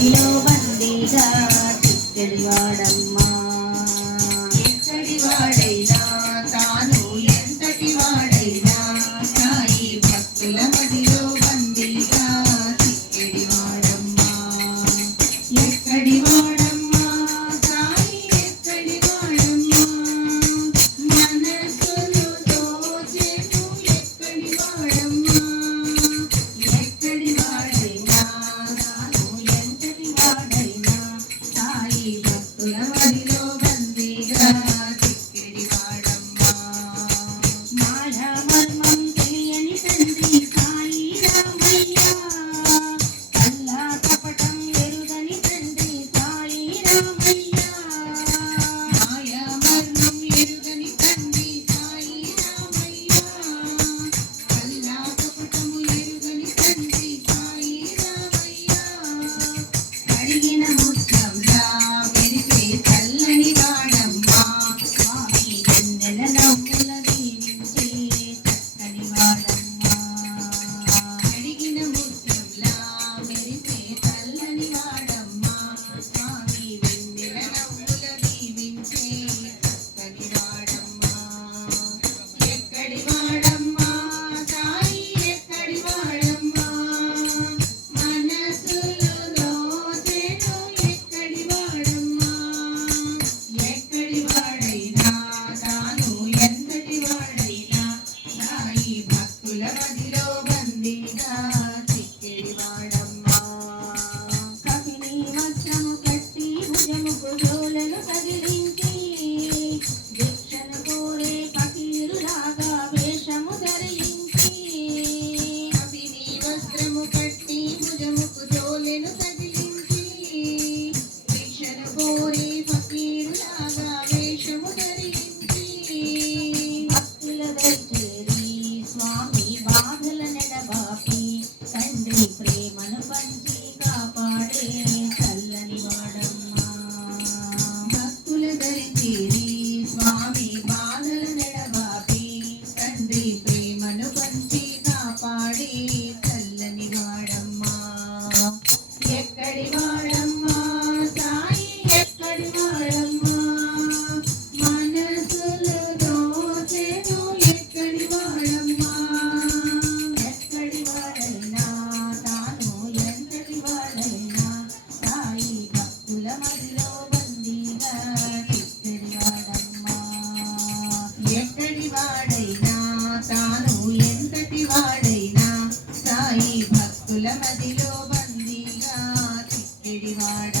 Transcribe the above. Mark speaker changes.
Speaker 1: మట్టిలో బందీగా చిక్కడి వాడమ్మ.
Speaker 2: música.
Speaker 1: స్వామి
Speaker 2: వాడైనా సాయి భక్తుల మదిలో బందీగా చిక్కడి వాడ